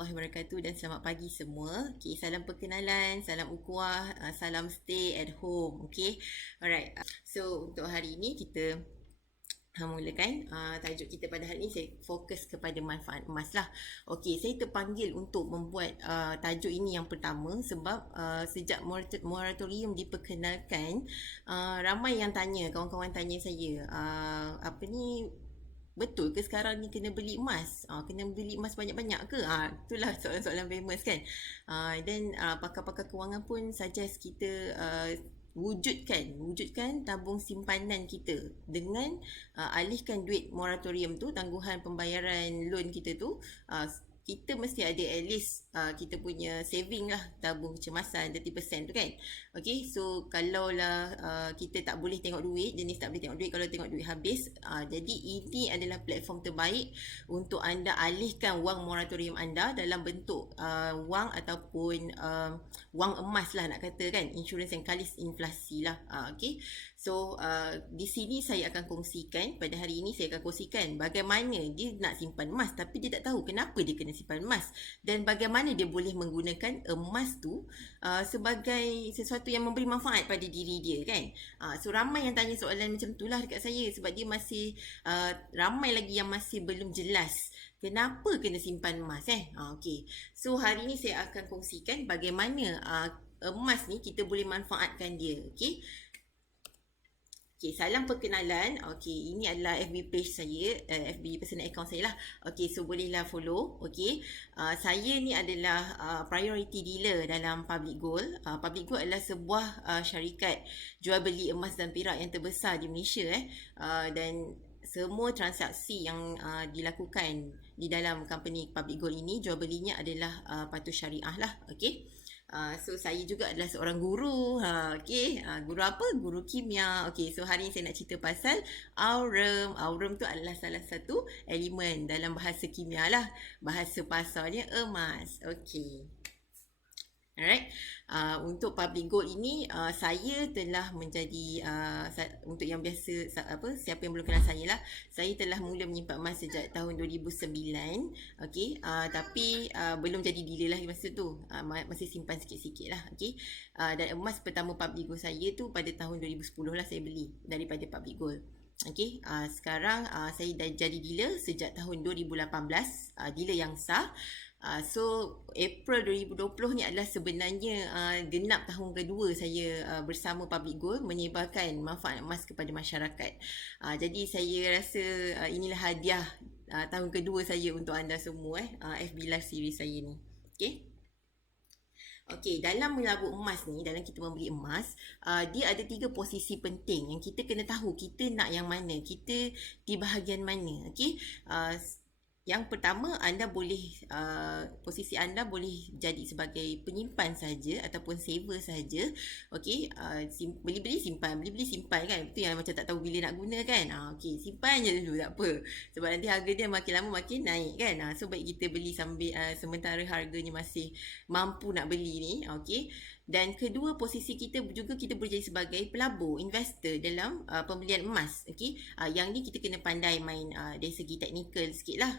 warahmatullahi wabarakatuh dan selamat pagi semua. Okay, salam perkenalan, salam ukhuwah, salam stay at home. Okay, alright. So untuk hari ini kita mulakan tajuk kita pada hari ini. Saya fokus kepada manfaat emas lah. Okey, saya terpanggil untuk membuat tajuk ini yang pertama sebab sejak moratorium diperkenalkan, ramai yang tanya, kawan-kawan tanya saya, apa ni, betul ke sekarang ni kena beli emas? Kena beli emas banyak-banyak ke? Itulah soalan-soalan famous kan. Dan pakar-pakar kewangan pun suggest kita wujudkan tabung simpanan kita dengan alihkan duit moratorium tu, tangguhan pembayaran loan kita tu. Kita mesti ada at least kita punya saving lah, tabung kecemasan 30% tu kan. Okay, so kalaulah kita tak boleh tengok duit, jenis tak boleh tengok duit kalau tengok duit habis, jadi ini adalah platform terbaik untuk anda alihkan wang moratorium anda dalam bentuk wang ataupun wang emas lah nak kata kan, insurans yang kalis inflasi lah. Okay, so di sini saya akan kongsikan, pada hari ini saya akan kongsikan bagaimana dia nak simpan emas tapi dia tak tahu kenapa dia kena simpan emas, dan bagaimana dia boleh menggunakan emas tu sebagai sesuatu yang memberi manfaat pada diri dia kan. So ramai yang tanya soalan macam tu lah dekat saya sebab dia masih ramai lagi yang masih belum jelas kenapa kena simpan emas okay. So hari ni saya akan kongsikan bagaimana emas ni kita boleh manfaatkan dia. Okay, okay, salam perkenalan. Okay, ini adalah FB page saya, FB personal account saya lah. Okay, so bolehlah follow. Okay, saya ni adalah priority dealer dalam Public Gold. Public Gold adalah sebuah syarikat jual beli emas dan perak yang terbesar di Malaysia. Dan semua transaksi yang dilakukan di dalam company Public Gold ini, jual belinya adalah patuh syariah lah. Okay, so saya juga adalah seorang guru. Okay, guru apa? Guru kimia. Okay, so hari ni saya nak cerita pasal aurum. Aurum tu adalah salah satu elemen dalam bahasa kimia lah. Bahasa pasarnya emas. Okay, alright. Untuk Public Gold ini saya telah menjadi untuk yang biasa siapa yang belum kenal saya lah, saya telah mula menyimpan emas sejak tahun 2009. Okey, tapi belum jadi dealer lah masa tu, masih simpan sikit-sikit lah. Okey, dan emas pertama Public Gold saya tu pada tahun 2010 lah saya beli daripada Public Gold. Okey, sekarang saya dah jadi dealer sejak tahun 2018, dealer yang sah. So April 2020 ni adalah sebenarnya genap tahun kedua saya bersama Public Gold menyebarkan manfaat emas kepada masyarakat. Jadi saya rasa inilah hadiah tahun kedua saya untuk anda semua, FB Live series saya ni. Okay, okey, dalam melabur emas ni, dalam kita membeli emas, dia ada 3 posisi penting yang kita kena tahu kita nak yang mana, kita di bahagian mana. Okey, yang pertama, anda boleh posisi anda boleh jadi sebagai penyimpan saja ataupun saver saja. Okey, beli-beli simpan, beli-beli simpan kan. Itu yang macam tak tahu bila nak guna kan. Okey, simpan je dulu tak apa. Sebab nanti harga dia makin lama makin naik kan. So baik kita beli sambil sementara harganya masih mampu nak beli ni. Okey. Dan kedua, posisi kita juga kita boleh jadi sebagai pelabur, investor dalam pembelian emas. Okey, yang ni kita kena pandai main dari segi teknikal sikit lah,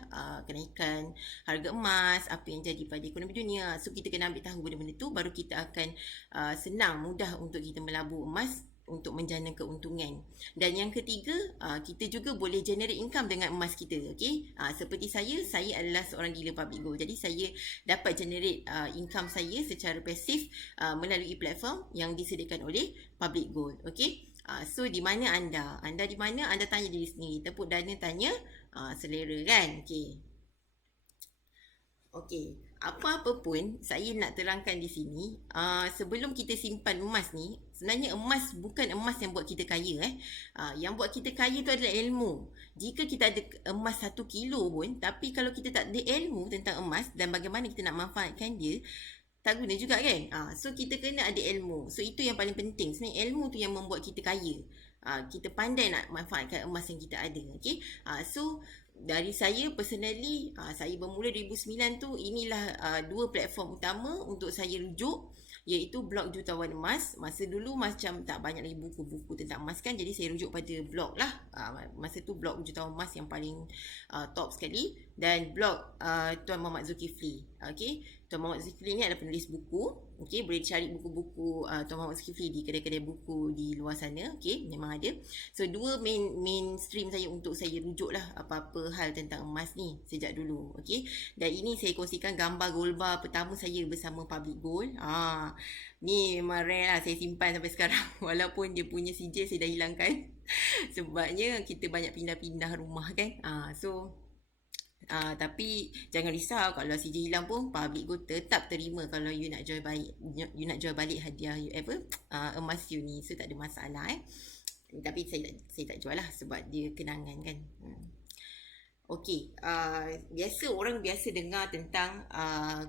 kenaikan harga emas, apa yang jadi pada ekonomi dunia. So kita kena ambil tahu benda-benda tu, baru kita akan senang, mudah untuk kita melabur emas untuk menjana keuntungan. Dan yang ketiga, kita juga boleh generate income dengan emas kita. Okey, seperti saya adalah seorang dealer Public Gold. Jadi saya dapat generate income saya secara pasif melalui platform yang disediakan oleh Public Gold. Okey, so di mana anda? Anda di mana? Anda tanya diri sendiri. Tepuk dana tanya selera kan. Okey. Okey, apa-apa pun saya nak terangkan di sini, sebelum kita simpan emas ni, sebenarnya emas bukan emas yang buat kita kaya. Yang buat kita kaya tu adalah ilmu. Jika kita ada emas 1 kilo pun, tapi kalau kita tak ada ilmu tentang emas dan bagaimana kita nak manfaatkan dia, tak guna juga kan. So kita kena ada ilmu. So itu yang paling penting. Sebenarnya ilmu tu yang membuat kita kaya. Kita pandai nak manfaatkan emas yang kita ada. Okay, so dari saya personally, saya bermula 2009 tu, inilah 2 platform utama untuk saya rujuk iaitu blog jutawan emas. Masa dulu macam tak banyak lagi buku-buku tentang emas kan, jadi saya rujuk pada blog lah. Masa tu blog jutawan emas yang paling top sekali, dan blog Tuan Muhammad Zulkifli. Okay, Tuan Muhammad Zulkifli ni adalah penulis buku. Okay, boleh cari buku-buku Tuan Muhammad Zulkifli di kedai-kedai buku di luar sana. Okay, memang ada. So dua main stream saya untuk saya rujuk lah apa-apa hal tentang emas ni sejak dulu. Okay, dan ini saya kongsikan gambar gold bar pertama saya bersama Public Gold. Ni memang rare lah, saya simpan sampai sekarang. Walaupun dia punya sijil saya dah hilangkan. Sebabnya kita banyak pindah-pindah rumah kan. Tapi jangan risau, kalau CJ hilang pun Public Gold tetap terima kalau you nak jual balik hadiah you emas you ni. So tak ada masalah Tapi saya tak jual lah sebab dia kenangan kan. Okey, orang biasa dengar tentang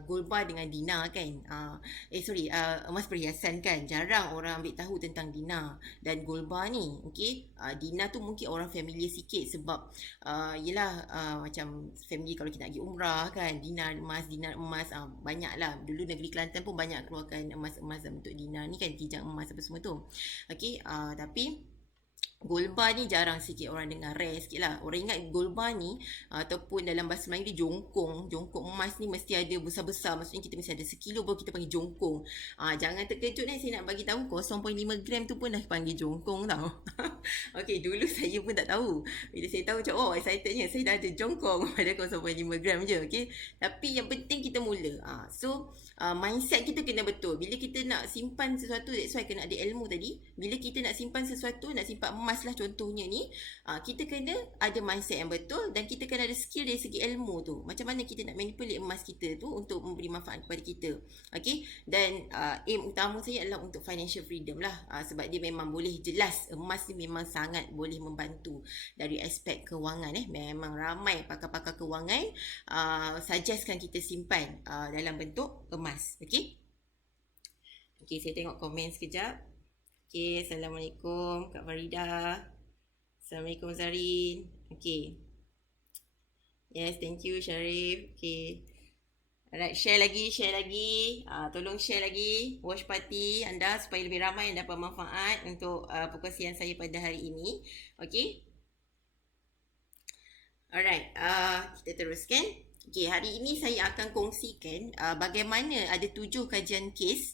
gold bar dengan dinar kan. Emas perhiasan kan. Jarang orang ambil tahu tentang dinar dan gold bar ni. Okey, dinar tu mungkin orang familiar sikit sebab macam family kalau kita nak pergi umrah kan, dinar emas, banyak lah. Dulu negeri Kelantan pun banyak keluarkan emas-emas dalam bentuk dinar ni kan, kijang emas apa semua tu. Okey, tapi gold bar ni jarang sikit orang dengar, rare sikit lah. Orang ingat gold bar ni ataupun dalam bahasa Melayu dia jongkong. Jongkong emas ni mesti ada besar-besar. Maksudnya kita mesti ada sekilo baru kita panggil jongkong. Jangan terkejut saya nak bagi tahu 0.5 gram tu pun dah panggil jongkong tau. Okey, dulu saya pun tak tahu. Bila saya tahu macam excitednya, saya dah ada jongkong pada 0.5 gram je. Okey, tapi yang penting kita mula. Mindset kita kena betul. Bila kita nak simpan sesuatu, that's why kena ada ilmu tadi. Bila kita nak simpan sesuatu, nak simpan emas lah contohnya ni, kita kena ada mindset yang betul dan kita kena ada skill dari segi ilmu tu. Macam mana kita nak manipulate emas kita tu untuk memberi manfaat kepada kita. Okay, dan aim utama saya adalah untuk financial freedom lah. Sebab dia memang boleh jelas, emas ni memang sangat boleh membantu dari aspek kewangan. Memang ramai pakar-pakar kewangan suggestkan kita simpan dalam bentuk emas. Okay, saya tengok komen sekejap. Okay, Assalamualaikum Kak Farida. Assalamualaikum Zarin. Okay. Yes, thank you Syarif. Okay. Alright, share lagi. Tolong share lagi watch party anda supaya lebih ramai yang dapat manfaat untuk perkongsian saya pada hari ini. Okay. Alright, kita teruskan. Okay, hari ini saya akan kongsikan bagaimana ada 7 kajian kes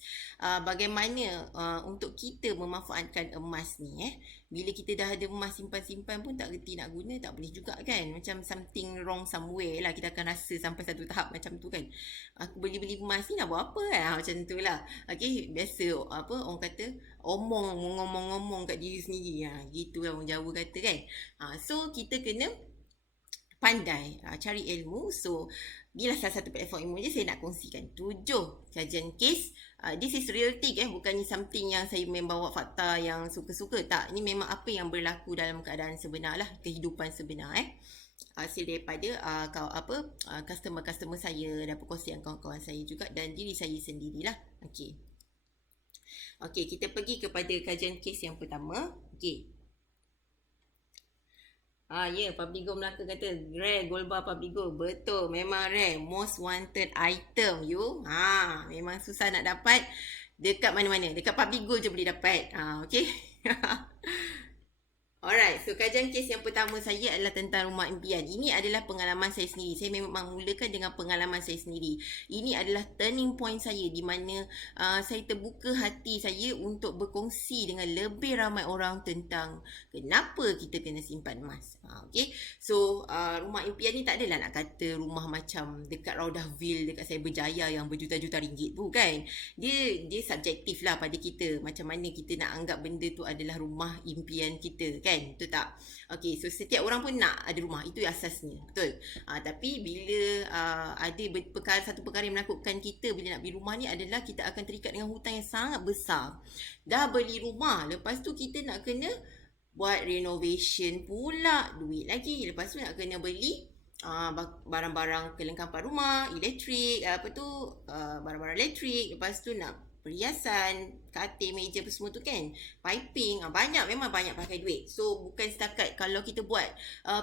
bagaimana untuk kita memanfaatkan emas ni. Bila kita dah ada emas simpan-simpan pun tak reti nak guna, tak boleh juga kan. Macam something wrong somewhere lah. Kita akan rasa sampai satu tahap macam tu kan. Aku beli emas ni nak buat apa kan. Macam tu lah. Okay, biasa orang kata ngomong-ngomong kat diri sendiri. Gitu lah orang Jawa kata kan. So kita kena pandai cari ilmu. So bila salah satu platform ilmu je saya nak kongsikan 7 kajian kes. This is real thing bukannya something yang saya membawa fakta yang suka-suka. Tak, ini memang apa yang berlaku dalam keadaan sebenar lah, kehidupan sebenar hasil daripada customer-customer saya dan perkongsian kawan-kawan saya juga dan diri saya sendirilah. Okey, kita pergi kepada kajian kes yang pertama. Okey. Public Gold Melaka kata rare gold bar Public Gold. Betul, memang rare, most wanted item you. Memang susah nak dapat dekat mana-mana. Dekat Public Gold je boleh dapat. Okay. Alright, so kajian kes yang pertama saya adalah tentang rumah impian. Ini adalah pengalaman saya sendiri. Saya memang mulakan dengan pengalaman saya sendiri. Ini adalah turning point saya di mana saya terbuka hati saya untuk berkongsi dengan lebih ramai orang tentang kenapa kita kena simpan emas. Okay, so rumah impian ni tak adalah nak kata rumah macam dekat Raudahville, dekat Cyberjaya yang berjuta-juta ringgit tu kan. Dia subjektif lah pada kita. Macam mana kita nak anggap benda tu adalah rumah impian kita kan. Betul tak? Okay, so setiap orang pun nak ada rumah. Itu asasnya. Betul? Tapi bila ada satu perkara yang menakutkan kita bila nak beli rumah ni adalah kita akan terikat dengan hutang yang sangat besar. Dah beli rumah, lepas tu kita nak kena buat renovation pula, duit lagi. Lepas tu nak kena beli barang-barang kelengkapan rumah, elektrik, barang-barang elektrik, lepas tu nak perhiasan, katil, meja apa semua tu kan, piping, banyak, memang banyak pakai duit. So bukan setakat kalau kita buat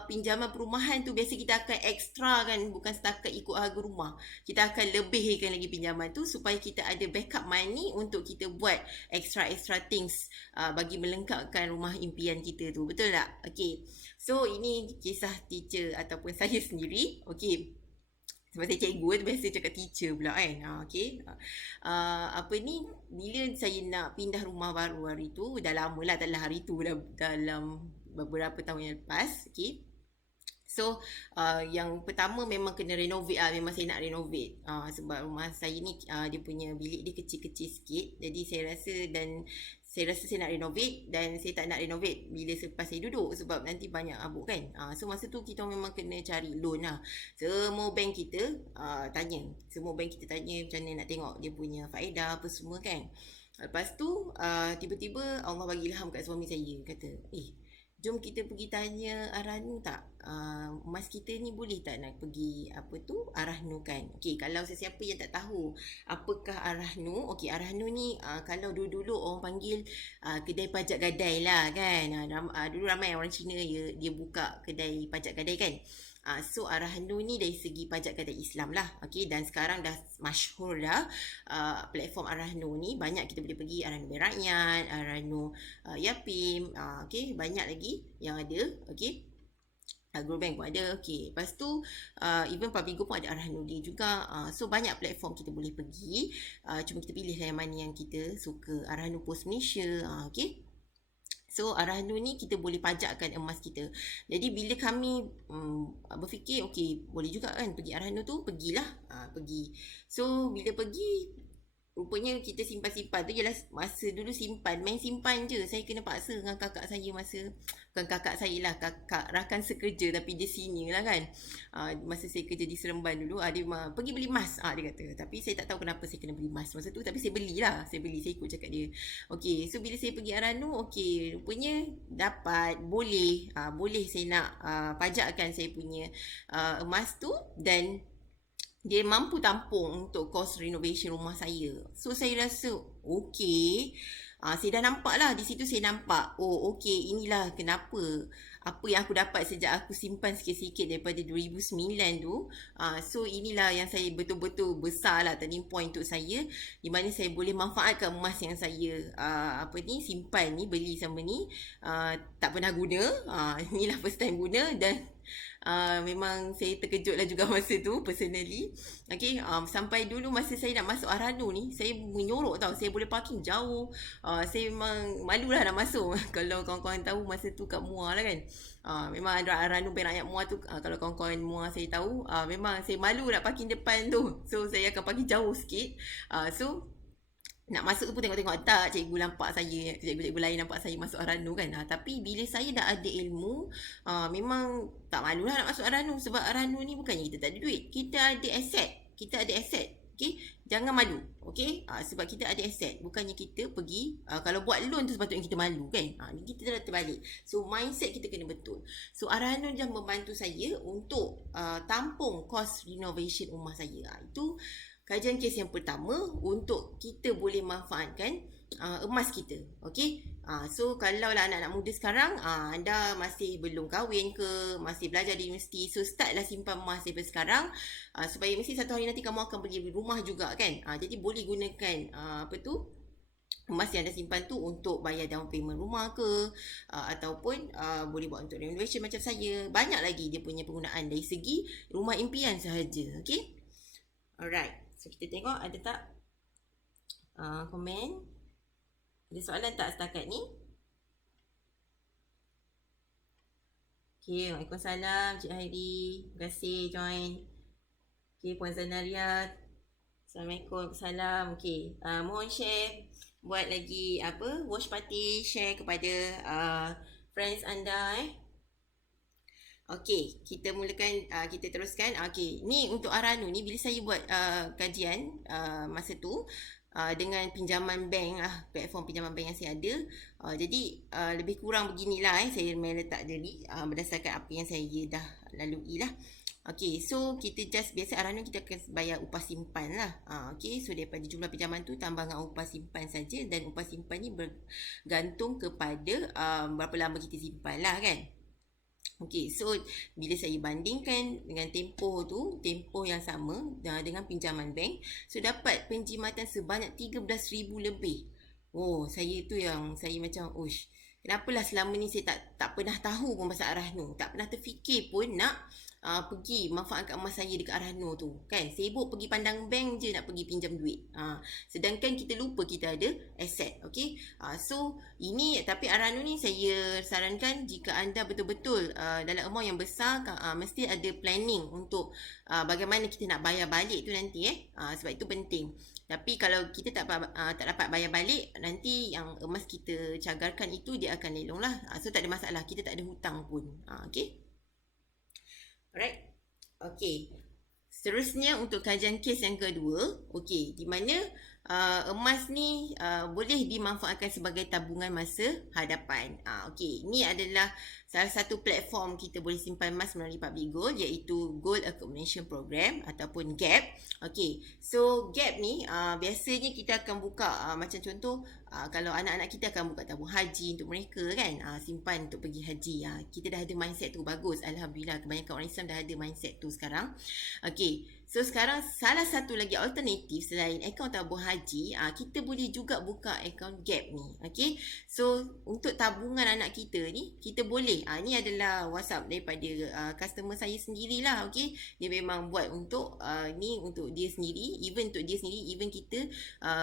pinjaman perumahan tu, biasa kita akan extra kan, bukan setakat ikut harga rumah, kita akan lebihkan lagi pinjaman tu supaya kita ada backup money untuk kita buat extra things, bagi melengkapkan rumah impian kita tu, betul tak? Okay, so ini kisah teacher ataupun saya sendiri. Okay, sebab saya cikgu tu biasa cakap teacher pula kan. Okay. Apa ni, bila saya nak pindah rumah baru hari tu, dah lama lah, taklah hari tu, dah dalam beberapa tahun yang lepas. Okay. So yang pertama memang kena renovate lah. Memang saya nak renovate, sebab rumah saya ni dia punya bilik dia kecil-kecil sikit. Jadi saya rasa saya nak renovate, dan saya tak nak renovate bila selepas saya duduk, sebab nanti banyak abuk kan. So masa tu kita memang kena cari loan lah. Semua bank kita tanya. Semua bank kita tanya macam mana nak tengok dia punya faedah apa semua kan. Lepas tu tiba-tiba Allah bagi ilham kat suami saya. Kata, jom kita pergi tanya Arahnu tak? Mas kita ni boleh tak nak pergi Arahnu kan? Okay, kalau sesiapa yang tak tahu apakah Arahnu, okay, Arahnu ni kalau dulu-dulu orang panggil kedai pajak gadai lah kan. Dulu ramai orang Cina dia buka kedai pajak gadai kan. So Arahnu ni dari segi pajak gadai Islam lah. Okay, dan sekarang dah masyhur dah platform Arahnu ni. Banyak kita boleh pergi, Arahnu Berakyat, Arahnu Yapim, okay, banyak lagi yang ada. Okay, Agro Bank pun ada. Okay, lepas tu even Pavigo pun ada Arahnu dia juga. So banyak platform kita boleh pergi. Cuma kita pilih lah yang mana yang kita suka. Arahnu Pos Malaysia. Okay, so Arahnu ni kita boleh pajakkan emas kita. Jadi bila kami berfikir, okay, boleh juga kan pergi Arahnu tu, pergilah. Pergi. So bila pergi, rupanya kita simpan-simpan tu jelas masa dulu simpan, main simpan je. Saya kena paksa dengan kakak saya bukan kakak saya lah, kakak rakan sekerja tapi dia senior lah kan. Masa saya kerja di Seremban dulu, dia pergi beli emas, dia kata. Tapi saya tak tahu kenapa saya kena beli emas masa tu, tapi saya belilah. Saya ikut cakap dia. Okay, so bila saya pergi Arahnu, okay, rupanya dapat, boleh saya nak pajakkan saya punya emas tu, dan dia mampu tampung untuk kos renovation rumah saya. So saya rasa okay. Saya dah nampak lah, di situ saya nampak, okay, inilah kenapa apa yang aku dapat sejak aku simpan sikit-sikit daripada 2009 tu. So inilah yang saya betul-betul besar lah turning point untuk saya, di mana saya boleh manfaatkan emas yang saya simpan ni, beli sama ni, tak pernah guna. Inilah first time guna, dan memang saya terkejut lah juga masa tu personally. Okay, sampai dulu masa saya nak masuk Arahnu ni, saya menyorok tau, saya boleh parking jauh. Saya memang malu lah nak masuk. Kalau kawan-kawan tahu masa tu kat Muar lah kan. Memang Arahnu Berakyat Muar tu, kalau kawan-kawan Muar saya tahu, memang saya malu nak parking depan tu. So saya akan parking jauh sikit. So nak masuk tu pun tengok-tengok, tak, cikgu nampak saya, cikgu-cikgu lain nampak saya masuk Arahnu kan. Tapi bila saya dah ada ilmu, memang tak malulah nak masuk Arahnu. Sebab Arahnu ni bukannya kita tak ada duit, kita ada aset. Okay, jangan malu. Okay, sebab kita ada aset, bukannya kita pergi kalau buat loan tu sepatutnya kita malu kan. Kita dah terbalik. So mindset kita kena betul. So Arahnu dah membantu saya untuk tampung kos renovation rumah saya. Itu kajian kes yang pertama untuk kita boleh manfaatkan emas kita. Okay, so kalau lah anak-anak muda sekarang, anda masih belum kahwin ke, masih belajar di universiti, so startlah simpan emas daripada sekarang, supaya mesti satu hari nanti kamu akan beli rumah juga kan. Jadi boleh gunakan emas yang anda simpan tu untuk bayar down payment rumah ke, ataupun boleh buat untuk renovation macam saya. Banyak lagi dia punya penggunaan dari segi rumah impian sahaja. Okay, alright. So kita tengok ada tak komen. Ada soalan tak setakat ni? Okay, Waalaikumsalam Cik Hairi. Terima kasih join. Okay, Puan Zanaria. Assalamualaikum. Salam. Okay, mohon share. Buat lagi watch party. Share kepada friends anda Okay, kita mulakan, kita teruskan. Okay, ni untuk Arahnu ni, bila saya buat kajian masa tu dengan pinjaman bank lah, platform pinjaman bank yang saya ada. Jadi lebih kurang beginilah saya main letak dia ni, berdasarkan apa yang saya dah lalui lah. Okay, so kita just biasa Arah Nun kita akan bayar upah simpan lah. Okay, so daripada jumlah pinjaman tu tambah dengan upah simpan saja, dan upah simpan ni bergantung kepada berapa lama kita simpan lah kan. Okay, so bila saya bandingkan dengan tempoh tu, tempoh yang sama dengan pinjaman bank, so dapat penjimatan sebanyak 13,000 lebih. Oh, saya tu yang saya macam, ush, kenapalah selama ni saya tak pernah tahu pun pasal Arah Nur. Tak pernah terfikir pun nak pergi manfaatkan emas saya dekat Arah Nur tu. Kan, sibuk pergi pandang bank je nak pergi pinjam duit. Sedangkan kita lupa kita ada aset. Okay, so ini, tapi Arah Nur ni saya sarankan jika anda betul-betul dalam amount yang besar, mesti ada planning untuk bagaimana kita nak bayar balik tu nanti. Sebab itu penting. Tapi kalau kita tak dapat bayar balik, nanti yang emas kita cagarkan itu dia akan lelong lah. So tak ada masalah, kita tak ada hutang pun. Okay, alright. Okay, seterusnya untuk kajian kes yang kedua. Okay, di mana emas ni boleh dimanfaatkan sebagai tabungan masa hadapan. Okay, ini adalah salah satu platform kita boleh simpan emas melalui Public Gold, iaitu Gold Accumulation Program ataupun GAP. Okay, so GAP ni biasanya kita akan buka macam contoh, kalau anak-anak kita akan buka tabung haji untuk mereka kan, simpan untuk pergi haji. Kita dah ada mindset tu, bagus, Alhamdulillah, kebanyakan orang Islam dah ada mindset tu sekarang. Okay, so sekarang salah satu lagi alternatif selain akaun tabung haji, kita boleh juga buka akaun GAP ni. Okay, so untuk tabungan anak kita ni, kita boleh, ni adalah WhatsApp daripada customer saya sendirilah. Okay, dia memang buat untuk ni untuk dia sendiri, even untuk dia sendiri, even kita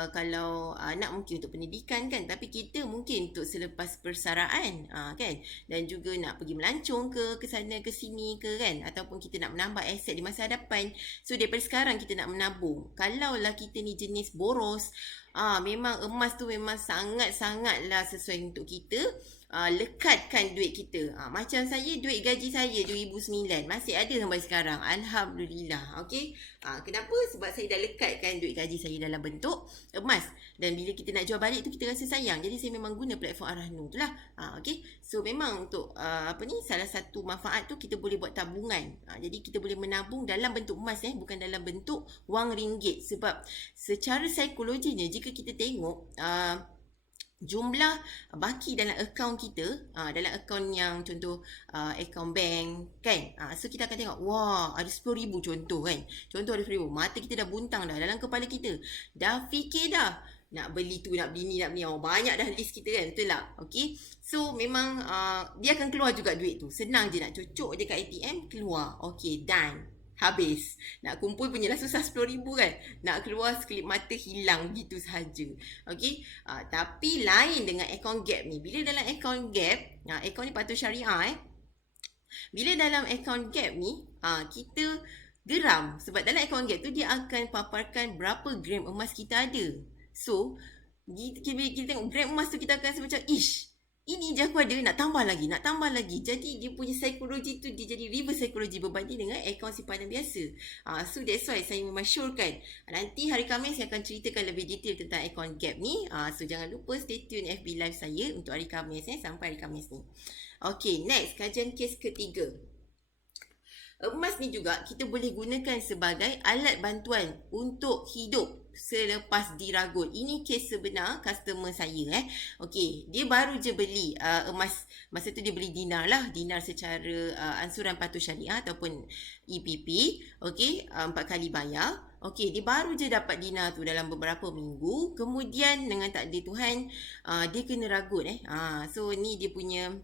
kalau anak mungkin untuk pendidikan kan, tapi kita mungkin untuk selepas persaraan kan, dan juga nak pergi melancong ke sana ke sini ke kan, ataupun kita nak menambah aset di masa hadapan. So daripada sekarang kita nak menabung. Kalaulah kita ni jenis boros, memang emas tu memang sangat-sangatlah sesuai untuk kita lekatkan duit kita. Macam saya, duit gaji saya 2009 masih ada sampai sekarang, Alhamdulillah. Okay, kenapa? Sebab saya dah lekatkan duit gaji saya dalam bentuk emas, dan bila kita nak jual balik tu kita rasa sayang, jadi saya memang guna platform Arah Nur tu lah. Okay, so memang untuk salah satu manfaat tu kita boleh buat tabungan. Jadi kita boleh menabung dalam bentuk emas, bukan dalam bentuk wang ringgit. Sebab secara psikologinya, jika kita tengok jumlah baki dalam akaun kita, dalam akaun yang contoh akaun bank kan, so kita akan tengok, wah, ada 10,000 contoh kan, contoh ada 10,000, mata kita dah buntang dah, dalam kepala kita dah fikir dah nak beli tu, nak beli ni, nak beli, banyak dah list kita kan, betul tak? Okay, so memang dia akan keluar juga duit tu, senang je nak cucuk je kat ATM, keluar. Okay, done, habis. Nak kumpul punyalah susah 10,000 kan, nak keluar sekelip mata hilang gitu sahaja. Okay, tapi lain dengan akaun GAP ni. Bila dalam akaun GAP, akaun ni patuh syariah bila dalam akaun GAP ni, kita geram. Sebab dalam akaun GAP tu dia akan paparkan berapa gram emas kita ada. So bila kita tengok gram emas tu, kita akan rasa macam, ish, ini je aku ada, nak tambah lagi, nak tambah lagi. Jadi dia punya psikologi tu, dia jadi reverse psikologi berbanding dengan akaun simpanan biasa. So that's why saya memasyurkan, nanti hari Khamis saya akan ceritakan lebih detail tentang akaun GAP ni. So jangan lupa stay tune FB live saya untuk hari Khamis, sampai hari Khamis ni. Okay, next, kajian kes ketiga. Emas ni juga kita boleh gunakan sebagai alat bantuan untuk hidup selepas diragut. Ini kes sebenar customer saya. Okey, dia baru je beli emas. Masa tu dia beli dinar lah, dinar secara ansuran patuh syariah ataupun EPP. Okey, 4 kali bayar. Okey, dia baru je dapat dinar tu dalam beberapa minggu. Kemudian dengan takdir Tuhan, dia kena ragut. So ni dia punya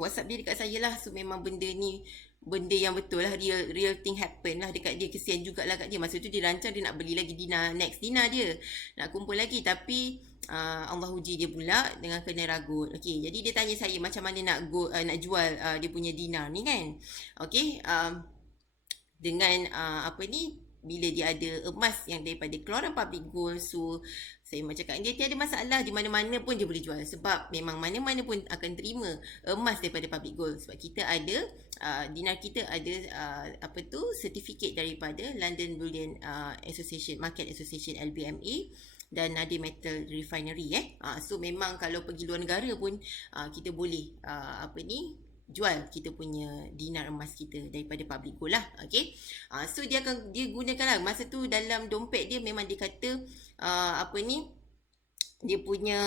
WhatsApp dia dekat saya lah. So memang benda ni benda yang betul lah, real thing happen lah dekat dia. Kesian jugalah kat dia. Masa tu dia rancang dia nak beli lagi dinar, next dinar dia nak kumpul lagi, tapi Allah uji dia pula dengan kena ragut. Okey, jadi dia tanya saya macam mana nak jual dia punya dinar ni kan. Okey, dengan bila dia ada emas yang daripada keluaran Public Gold, so saya macam cakap dia tiada masalah, di mana-mana pun dia boleh jual, sebab memang mana-mana pun akan terima emas daripada Public Gold. Sebab kita ada dinar kita ada sertifikat daripada London Bullion Association, Market Association, LBMA, dan Nadir Metal Refinery. So memang kalau pergi luar negara pun kita boleh jual kita punya dinar emas kita daripada public gold lah. Okay. So dia gunakan lah masa tu dalam dompet dia, memang dia kata dia punya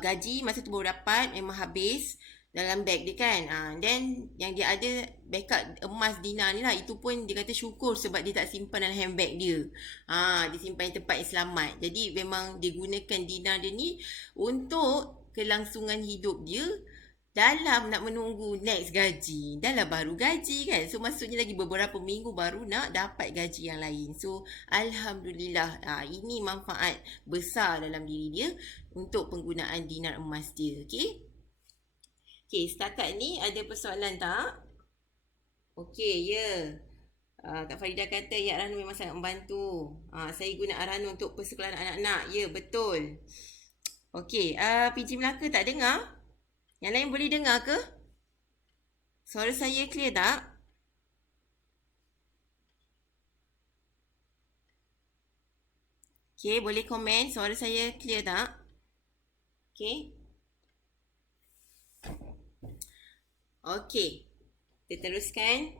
gaji masa tu baru dapat, memang habis dalam beg dia kan. Then yang dia ada backup emas dinar ni lah, itu pun dia kata syukur sebab dia tak simpan dalam handbag dia. Dia simpan di tempat yang selamat. Jadi memang dia gunakan dinar dia ni untuk kelangsungan hidup dia dalam nak menunggu next gaji. Dah lah baru gaji kan. So maksudnya lagi beberapa minggu baru nak dapat gaji yang lain. So Alhamdulillah, ini manfaat besar dalam diri dia untuk penggunaan dinar emas dia. Okay. Okay, setakat ni ada persoalan tak? Okay, ya. Kak Farida kata ya Arhanu memang sangat membantu. Saya guna Arhanu untuk persekolahan anak-anak. Ya, betul. Okay, PG Melaka tak dengar? Yang lain boleh dengar ke? Suara saya clear tak? Okay, boleh komen. Suara saya clear tak? Okay. Okay, kita teruskan.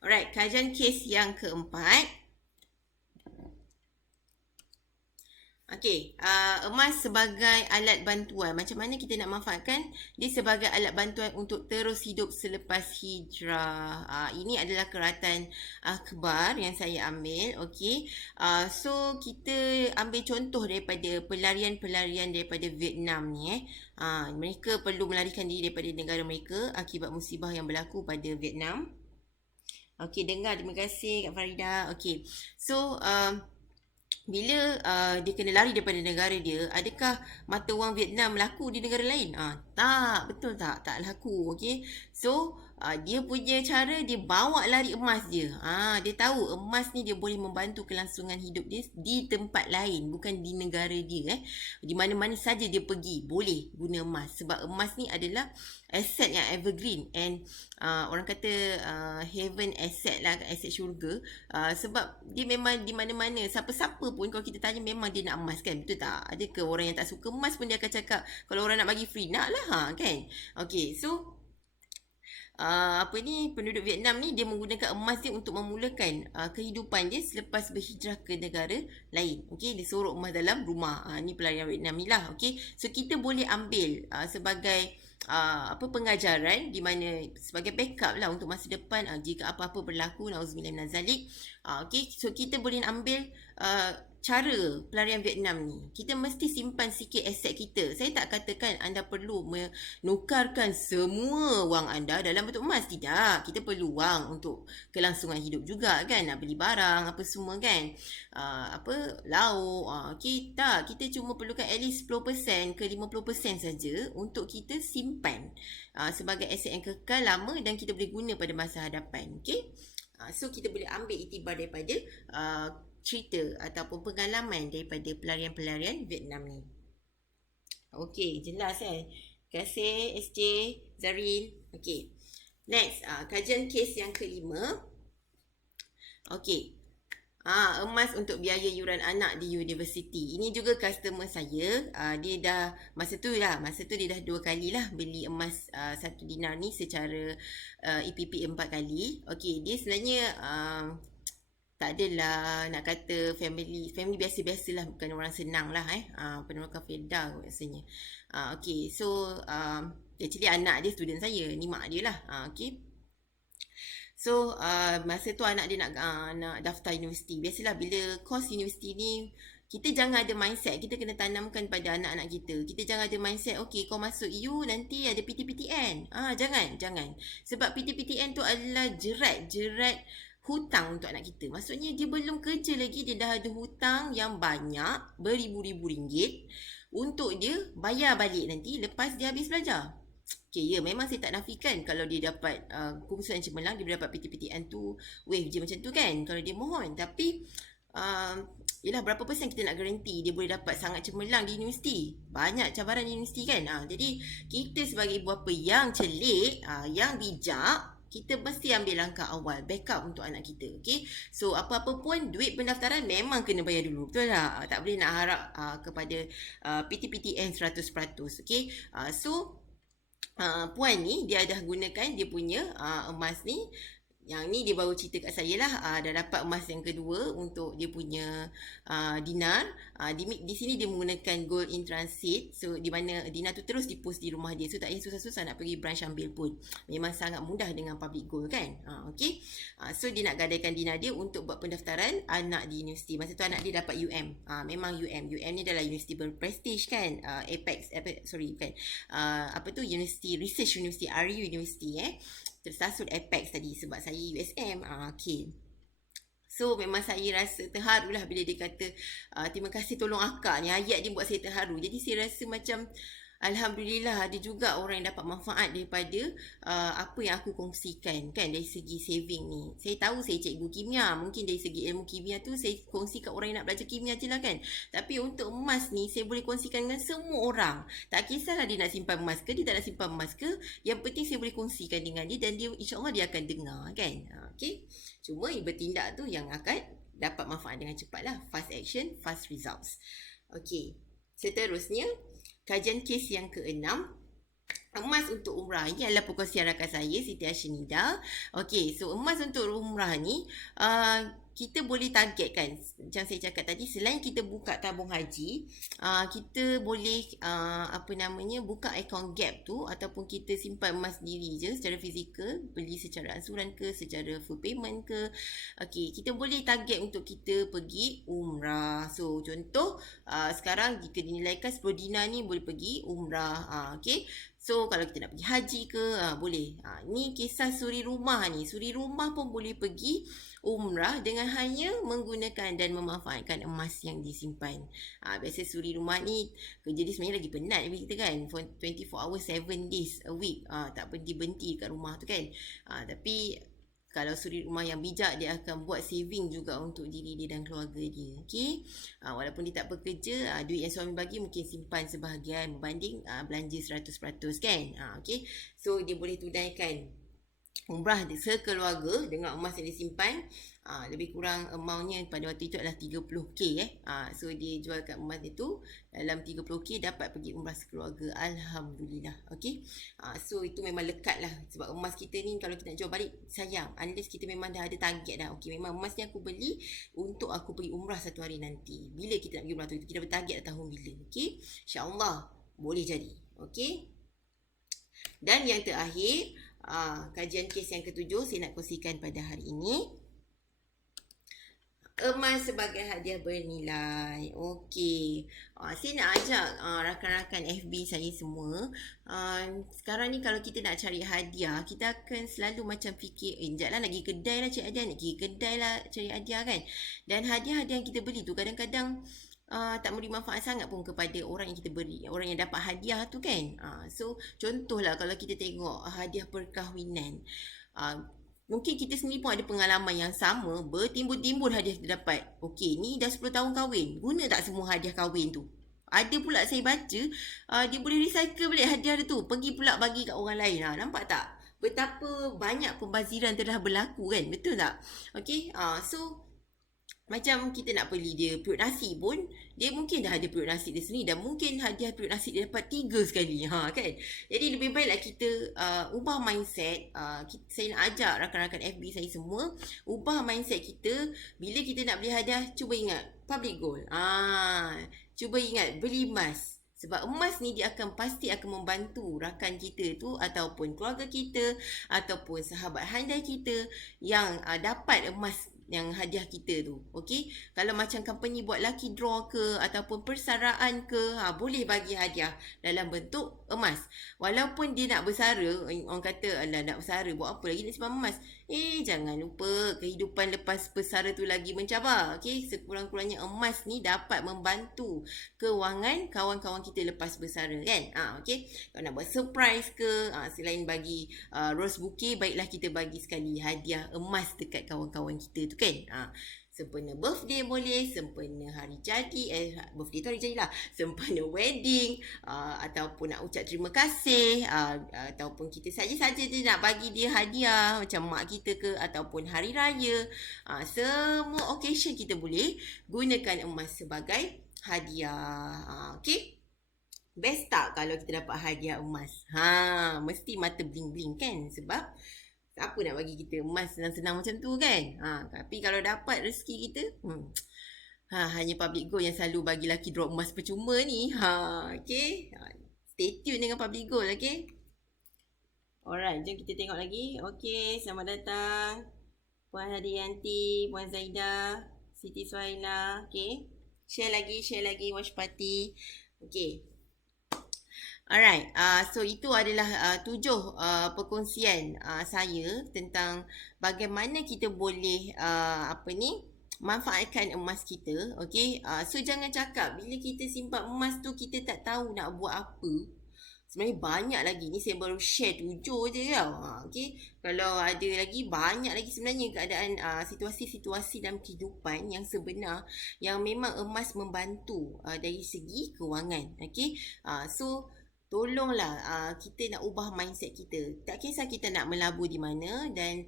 Alright, kajian kes yang keempat. Okay, emas sebagai alat bantuan. Macam mana kita nak manfaatkan dia sebagai alat bantuan untuk terus hidup selepas hijrah. Ini adalah keratan akhbar yang saya ambil. Okay, so kita ambil contoh daripada pelarian-pelarian daripada Vietnam ni. Mereka perlu melarikan diri daripada negara mereka akibat musibah yang berlaku pada Vietnam. Okay, dengar. Terima kasih Kak Farida. Okay, so bila dia kena lari daripada negara dia, adakah mata wang Vietnam laku di negara lain? Tak, betul tak? Tak laku. Okay, so dia punya cara, dia bawa lari emas dia. Dia tahu emas ni dia boleh membantu kelangsungan hidup dia di tempat lain, bukan di negara dia. Di mana-mana saja dia pergi boleh guna emas, sebab emas ni adalah aset yang evergreen, and orang kata heaven asset lah, aset syurga. Sebab dia memang di mana-mana, siapa-siapa pun kalau kita tanya memang dia nak emas kan, betul tak? Ada ke orang yang tak suka emas pun dia akan cakap kalau orang nak bagi free, nak lah kan. Okay, so penduduk Vietnam ni dia menggunakan emas dia untuk memulakan kehidupan dia selepas berhijrah ke negara lain. Okey, dia sorok emas dalam rumah. Ni pelarian Vietnam ni lah. Okey, so kita boleh ambil sebagai pengajaran, di mana sebagai backup lah untuk masa depan jika apa-apa berlaku, nauzubillah minaz zalik. Okey, so kita boleh ambil cara pelarian Vietnam ni. Kita mesti simpan sikit aset kita. Saya tak katakan anda perlu menukarkan semua wang anda dalam bentuk emas. Tidak. Kita perlu wang untuk kelangsungan hidup juga kan. Nak beli barang apa semua kan. Lauk. Kita cuma perlukan at least 10% ke 50% saja untuk kita simpan sebagai aset yang kekal lama dan kita boleh guna pada masa hadapan. Okay. So kita boleh ambil iktibar daripada cerita ataupun pengalaman daripada pelarian-pelarian Vietnam ni. Okey, jelas kan? Terima kasih SJ Zarin. Okey. Next, kajian kes yang kelima. Okey. Emas untuk biaya yuran anak di universiti. Ini juga customer saya. Dia dah masa tu dia dah 2 kali lah beli emas 1 dinar ni secara EPP 4 kali. Okey, dia sebenarnya tak adalah nak kata family biasa-biasalah, bukan orang senang lah penolakan Firda rasanya. Okay, so actually anak dia student saya, ni mak dia lah. Okay, so masa tu anak dia nak daftar universiti. Biasalah bila course universiti ni, kita jangan ada mindset, kita kena tanamkan pada anak-anak kita. Kita jangan ada mindset, okay kau masuk EU nanti ada PTPTN. Jangan. Sebab PTPTN tu adalah jerat hutang untuk anak kita. Maksudnya dia belum kerja lagi, dia dah ada hutang yang banyak, beribu-ribu ringgit untuk dia bayar balik nanti lepas dia habis belajar. Okay, ya, memang saya tak nafikan kalau dia dapat kursus yang cemerlang, dia dapat PTPTN tu, wave je macam tu kan, kalau dia mohon. Tapi yelah, berapa persen kita nak garanti dia boleh dapat sangat cemerlang di universiti? Banyak cabaran di universiti kan. Jadi kita sebagai ibu bapa yang celik, yang bijak, kita mesti ambil langkah awal, backup untuk anak kita. Okay, so apa-apa pun duit pendaftaran memang kena bayar dulu, betul tak? Tak boleh nak harap kepada PTPTN 100%. Okay, so puan ni dia dah gunakan dia punya emas ni. Yang ni dia baru cerita kat saya lah, dah dapat emas yang kedua untuk dia punya dinar. Di sini dia menggunakan gold in transit. So di mana dinar tu terus dipost di rumah dia. So tak payah susah-susah nak pergi branch ambil pun. Memang sangat mudah dengan public gold kan. Okay. So dia nak gadaikan dinar dia untuk buat pendaftaran anak di universiti. Masa tu anak dia dapat UM. Memang UM. UM ni adalah universiti berprestige kan. Apex, sorry bukan. Apa tu, University, Research University, RU University tersasut Apex tadi sebab saya USM. Okay. So memang saya rasa terharu lah bila dia kata terima kasih tolong akak ni. Ayat dia buat saya terharu. Jadi saya rasa macam Alhamdulillah ada juga orang yang dapat manfaat daripada apa yang aku kongsikan kan, dari segi saving ni. Saya tahu saya cikgu kimia, mungkin dari segi ilmu kimia tu saya kongsi kat orang yang nak belajar kimia je lah kan. Tapi untuk emas ni saya boleh kongsikan dengan semua orang. Tak kisahlah dia nak simpan emas ke, dia tak nak simpan emas ke. Yang penting saya boleh kongsikan dengan dia dan dia insyaAllah dia akan dengar kan. Okay. Cuma bertindak tu yang akan dapat manfaat dengan cepat lah. Fast action, fast results. Okay. Seterusnya, kajian kes yang ke-6, emas untuk umrah. Ini adalah perkongsian rakan saya, Siti Hashinida. Okey, so emas untuk umrah ni kita boleh target kan. Macam saya cakap tadi, selain kita buka tabung haji, kita boleh buka account gap tu, ataupun kita simpan emas sendiri je secara fizikal, beli secara ansuran ke, secara full payment ke. Okey, kita boleh target untuk kita pergi umrah. So contoh sekarang jika dinilaikan 10 dinar ni boleh pergi umrah. Okey. So kalau kita nak pergi haji ke, boleh. Ni kisah suri rumah ni. Suri rumah pun boleh pergi umrah dengan hanya menggunakan dan memanfaatkan emas yang disimpan. Biasa suri rumah ni kerja dia sebenarnya lagi penat daripada kita kan. For 24 hours 7 days a week. Tak berhenti-berhenti kat rumah tu kan. Tapi kalau suri rumah yang bijak, dia akan buat saving juga untuk diri dia dan keluarga dia. Okay? Walaupun dia tak bekerja, duit yang suami bagi mungkin simpan sebahagian berbanding belanja 100% kan. Okay? So dia boleh tunaikan umrah sekeluarga dengan emas yang disimpan. Lebih kurang amountnya pada waktu itu adalah 30k so dia jualkan emas itu dalam 30k, dapat pergi umrah sekeluarga. Alhamdulillah. Okay. So itu memang lekat lah, sebab emas kita ni kalau kita nak jual balik sayang, unless kita memang dah ada target dah. Okay, memang emas ni aku beli untuk aku pergi umrah satu hari nanti. Bila kita nak pergi umrah tu, kita dah bertarget dah tahun bila. Okay, InsyaAllah boleh jadi. Okay. Dan yang terakhir, kajian kes yang ke-7 saya nak kongsikan pada hari ini. Emas sebagai hadiah bernilai. Okey. Saya nak ajak rakan-rakan FB saya semua. Sekarang ni kalau kita nak cari hadiah, kita akan selalu macam fikir, sekejap lah nak pergi kedai lah cari hadiah, nak pergi kedai lah cari hadiah kan. Dan hadiah-hadiah yang kita beli tu kadang-kadang tak memberi manfaat sangat pun kepada orang yang kita beri, orang yang dapat hadiah tu kan. So contohlah kalau kita tengok hadiah perkahwinan, mungkin kita sendiri pun ada pengalaman yang sama, bertimbun-timbun hadiah kita dapat. Okey, ni dah 10 tahun kahwin, guna tak semua hadiah kahwin tu? Ada pula saya baca, dia boleh recycle balik hadiah dia tu, pergi pula bagi kat orang lain. Nampak tak? Betapa banyak pembaziran telah berlaku kan? Betul tak? Okey, so macam kita nak beli dia periuk nasi pun, dia mungkin dah ada periuk nasi dia sendiri, dan mungkin hadiah periuk nasi dia dapat 3 sekali. Kan? Jadi lebih baiklah kita ubah mindset. Saya nak ajak rakan-rakan FB saya semua, ubah mindset kita. Bila kita nak beli hadiah, cuba ingat public gold. Cuba ingat beli emas. Sebab emas ni dia pasti akan membantu rakan kita tu, ataupun keluarga kita, ataupun sahabat handai kita yang dapat emas yang hadiah kita tu. Okey, kalau macam company buat lucky draw ke ataupun persaraan ke, boleh bagi hadiah dalam bentuk emas. Walaupun dia nak bersara, orang kata alah nak bersara buat apa lagi nak simpan emas. Jangan lupa kehidupan lepas bersara tu lagi mencabar. Okey, sekurang-kurangnya emas ni dapat membantu kewangan kawan-kawan kita lepas bersara kan. Okey, kalau nak buat surprise ke, selain bagi rose bouquet, baiklah kita bagi sekali hadiah emas dekat kawan-kawan kita tu kan. Sempena birthday boleh, sempena hari jadi, birthday tu hari jadi lah, sempena wedding, ataupun nak ucap terima kasih, ataupun kita saja-saja je nak bagi dia hadiah macam mak kita ke, ataupun hari raya. Semua occasion kita boleh gunakan emas sebagai hadiah. Okay. Best tak kalau kita dapat hadiah emas? Mesti mata bling-bling kan? Sebab siapa nak bagi kita emas senang-senang macam tu kan? Tapi kalau dapat rezeki kita, hanya Public Gold yang selalu bagi laki drop emas percuma ni. Okay. Stay tune dengan Public Gold, okay? Alright, jom kita tengok lagi. Okay, selamat datang. Puan Hadianti, Puan Zaida, Siti Suhaila, okay? Share lagi, watch party. Okay. Alright, so itu adalah 7 perkongsian saya tentang bagaimana kita boleh manfaatkan emas kita, okay? So jangan cakap bila kita simpan emas tu kita tak tahu nak buat apa. Sebenarnya banyak lagi. Ni saya baru share 7 je tau. Okay. Kalau ada lagi, banyak lagi sebenarnya keadaan situasi-situasi dalam kehidupan yang sebenar yang memang emas membantu dari segi kewangan. Okay. So, tolonglah kita nak ubah mindset kita. Tak kisah kita nak melabur di mana dan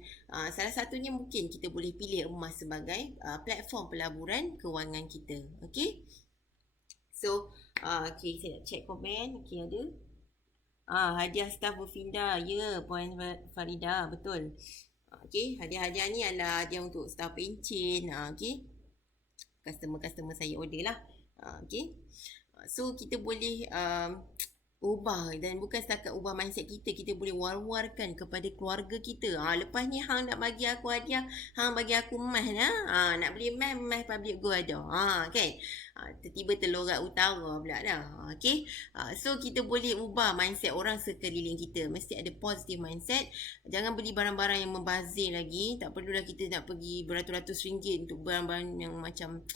salah satunya mungkin kita boleh pilih emas sebagai platform pelaburan kewangan kita. Okay. So, okay, saya nak check komen. Okay, ada. Hadiah staf Bufinda. Ya, Puan Farida. Betul. Okay, hadiah-hadiah ni adalah hadiah untuk staf pencen. Okay. Customer-customer saya order lah. Okay. So, kita boleh ubah dan bukan setakat ubah mindset kita, kita boleh war-warkan kepada keluarga kita. Lepas ni hang nak bagi aku hadiah, hang bagi aku emas lah. Nak beli emas Public Gold ada. Kan? Tiba-tiba Telorat Utara pula dah. Okay? So kita boleh ubah mindset orang sekeliling kita. Mesti ada positive mindset. Jangan beli barang-barang yang membazir lagi. Tak perlulah kita nak pergi beratus-ratus ringgit untuk barang-barang yang macam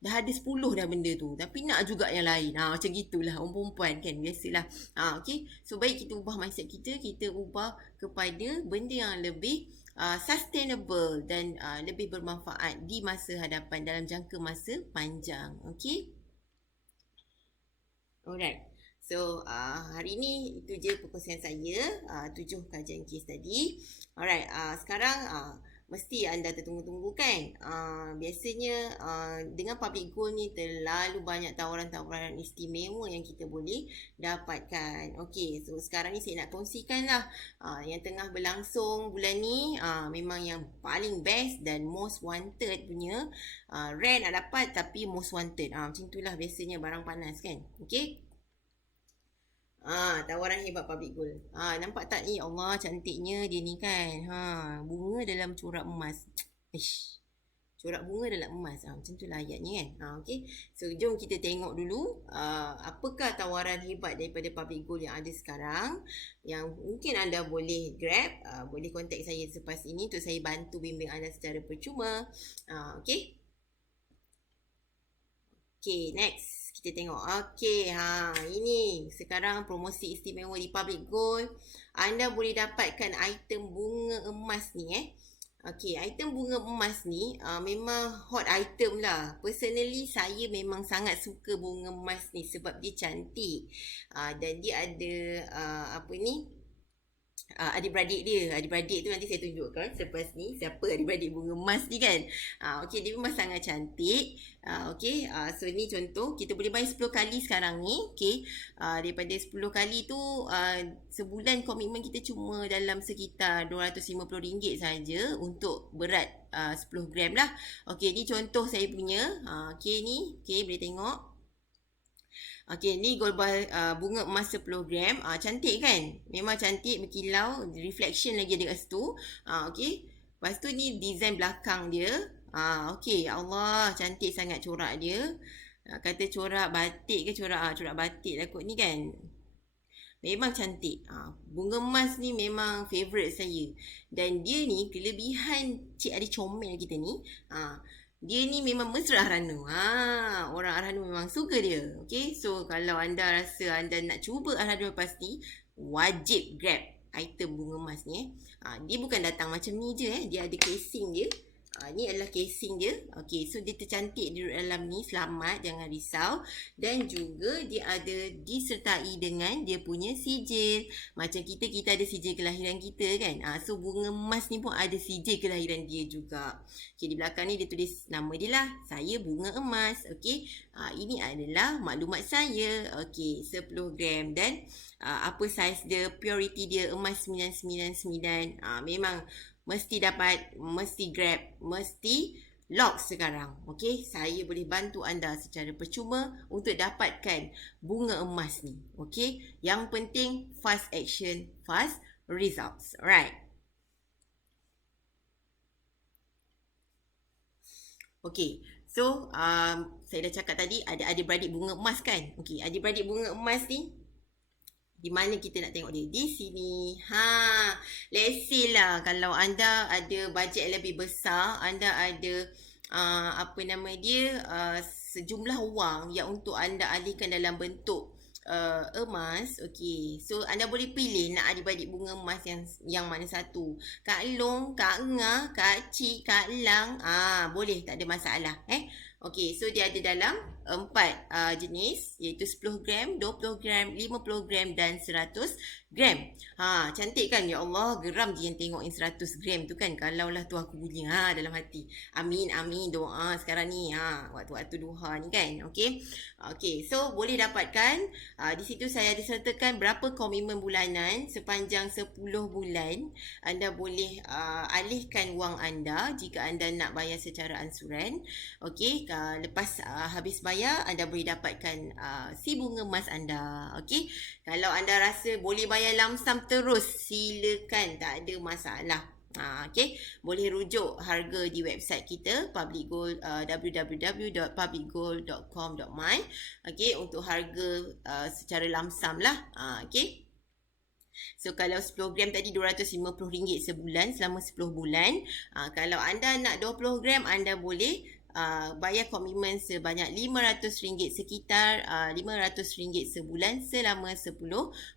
dah ada 10 dah benda tu. Tapi nak juga yang lain. Macam gitulah. Orang perempuan kan. Biasalah. Okay. So, baik kita ubah mindset kita. Kita ubah kepada benda yang lebih sustainable dan lebih bermanfaat di masa hadapan dalam jangka masa panjang. Okay. Alright. So, hari ni itu je perkongsian saya. 7 kajian kes tadi. Alright. Sekarang mesti anda tertunggu-tunggu kan. Biasanya dengan Public Gold ni terlalu banyak tawaran-tawaran istimewa yang kita boleh dapatkan. Okay, so sekarang ni saya nak kongsikan lah yang tengah berlangsung bulan ni. Memang yang paling best dan most wanted punya. Rare nak dapat tapi most wanted. Macam itulah biasanya barang panas kan. Okay. Tawaran hebat Public Gold. Nampak tak ni? Allah, cantiknya dia ni kan. Bunga dalam corak emas. Ish. Corak bunga dalam emas. Macam tu lah ayatnya kan. Okay. So, jom kita tengok dulu. Apakah tawaran hebat daripada Public Gold yang ada sekarang. Yang mungkin anda boleh grab. Boleh contact saya selepas ini untuk saya bantu bimbing anda secara percuma. Okay. Okay, next. Kita tengok. Okay, ini sekarang promosi istimewa di Public Gold. Anda boleh dapatkan item bunga emas ni Okay, item bunga emas ni memang hot item lah. Personally, saya memang sangat suka bunga emas ni sebab dia cantik. Dan dia ada adik-beradik dia. Adik-beradik tu nanti saya tunjukkan selepas ni siapa adik-beradik bunga emas ni kan. Okay, dia memang sangat cantik. Okay, so ni contoh. Kita boleh bayar 10 kali sekarang ni. Okay, daripada 10 kali tu sebulan komitmen kita cuma dalam sekitar RM250 saja untuk berat 10 gram lah. Okay, ni contoh saya punya. Okay, ni. Okay, boleh tengok. Okay, ni gold bar bunga emas 10 gram. Cantik kan? Memang cantik, berkilau. Reflection lagi ada kat situ. Okay. Lepas tu ni design belakang dia. Okay, Allah, cantik sangat corak dia. Kata corak batik ke corak batik lah kot ni kan. Memang cantik. Bunga emas ni memang favourite saya. Dan dia ni kelebihan Cik Adi Comel kita ni. Dia ni memang mesra Arhanu. Orang Arhanu memang suka dia. Okay, so kalau anda rasa anda nak cuba Arhanu lepas ni, wajib grab item bunga emas ni. Dia bukan datang macam ni je. Dia ada casing dia. Ni adalah casing dia. Okey, so dia tercantik di dalam ni. Selamat, jangan risau. Dan juga dia ada disertai dengan dia punya sijil. Macam kita ada sijil kelahiran kita kan. So bunga emas ni pun ada sijil kelahiran dia juga. Okey, di belakang ni dia tulis nama dia lah. Saya bunga emas. Okey, ini adalah maklumat saya. Okey, 10 gram. Dan apa saiz dia, purity dia emas 999. Memang mesti dapat, mesti grab, mesti lock sekarang. Okey, saya boleh bantu anda secara percuma untuk dapatkan bunga emas ni. Okey, yang penting fast action, fast results. Alright. Okey, so saya dah cakap tadi ada adik-beradik bunga emas kan. Okey, adik-beradik bunga emas ni di mana kita nak tengok dia? Di sini. Let's say lah kalau anda ada bajet lebih besar, anda ada apa nama dia, sejumlah wang yang untuk anda alihkan dalam bentuk emas. Okey, so anda boleh pilih nak adik-beradik bunga emas yang mana satu. Kak Long, Kak Ngah, Kak Cik, Kak Lang, boleh, tak ada masalah. Okey, so dia ada dalam 4 jenis, iaitu 10 gram, 20 gram, 50 gram dan 100 gram. Cantik kan? Ya Allah, geram je yang tengok yang 100 gram tu kan. Kalaulah tu aku punya dalam hati. Amin, amin doa sekarang ni. Waktu-waktu duha ni kan. Okey. Okey, so boleh dapatkan di situ saya ada sertakan berapa komitmen bulanan sepanjang 10 bulan. Anda boleh alihkan wang anda jika anda nak bayar secara ansuran. Okey, lepas habis bayar anda boleh dapatkan si bunga emas anda. Okey, kalau anda rasa boleh bayar lamsam terus, silakan, tak ada masalah. Okay, boleh rujuk harga di website kita Public Gold, www.publicgold.com.my. Okay, untuk harga secara lamsam lah. Okay, so kalau 10 gram tadi RM250 sebulan selama 10 bulan. Kalau anda nak 20 gram anda boleh bayar komitmen sebanyak RM500, sekitar RM500 sebulan selama 10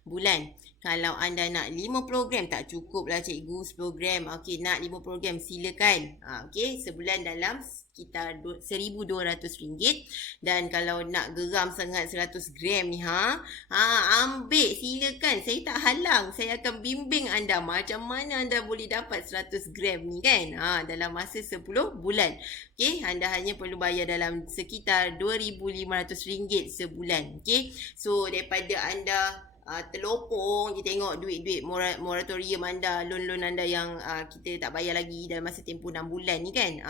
bulan. Kalau anda nak 50 gram, tak cukup lah cikgu 10 gram. Okey, nak 50 gram silakan. Okey, sebulan dalam sekitar RM1,200. Dan kalau nak geram sangat 100 gram ni, ambil silakan. Saya tak halang. Saya akan bimbing anda macam mana anda boleh dapat 100 gram ni kan. Dalam masa 10 bulan. Okey, anda hanya perlu bayar dalam sekitar RM2,500 sebulan. Okey, so daripada anda terlopong je tengok duit-duit moratorium anda, loan-loan anda yang kita tak bayar lagi dalam masa tempoh 6 bulan ni kan.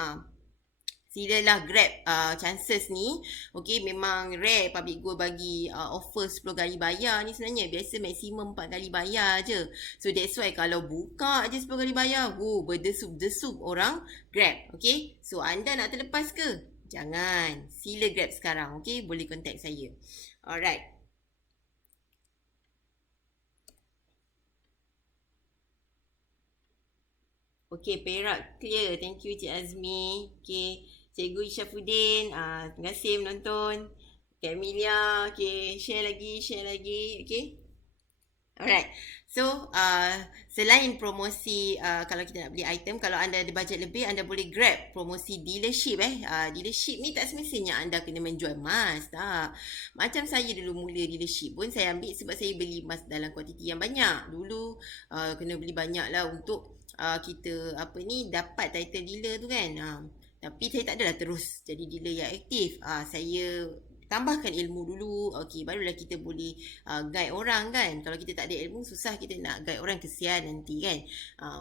Silalah grab chances ni. Okey, memang rare Public Gold bagi offer 10 kali bayar ni sebenarnya. Biasa maksimum 4 kali bayar je. So that's why kalau buka je 10 kali bayar, berdesup-desup orang grab. Okey, so anda nak terlepas ke? Jangan. Sila grab sekarang. Okey, boleh contact saya. Alright. Okey, Perak clear. Thank you Cik Azmi. Okey, Cikgu Isyafuddin, terima kasih menonton. Kak Emilia, okey, share lagi. Okey. Alright. So, selain promosi, kalau kita nak beli item, kalau anda ada bajet lebih, anda boleh grab promosi dealership. Dealership ni tak semestinya anda kena menjual emas. Tak. Macam saya dulu mula dealership pun, saya ambil sebab saya beli emas dalam kuantiti yang banyak. Dulu, kena beli banyak lah untuk kita dapat title dealer tu kan. Tapi saya tak adalah terus jadi dealer yang aktif. Saya tambahkan ilmu dulu. Okey, barulah kita boleh guide orang kan. Kalau kita tak ada ilmu, susah kita nak guide orang, kesian nanti kan.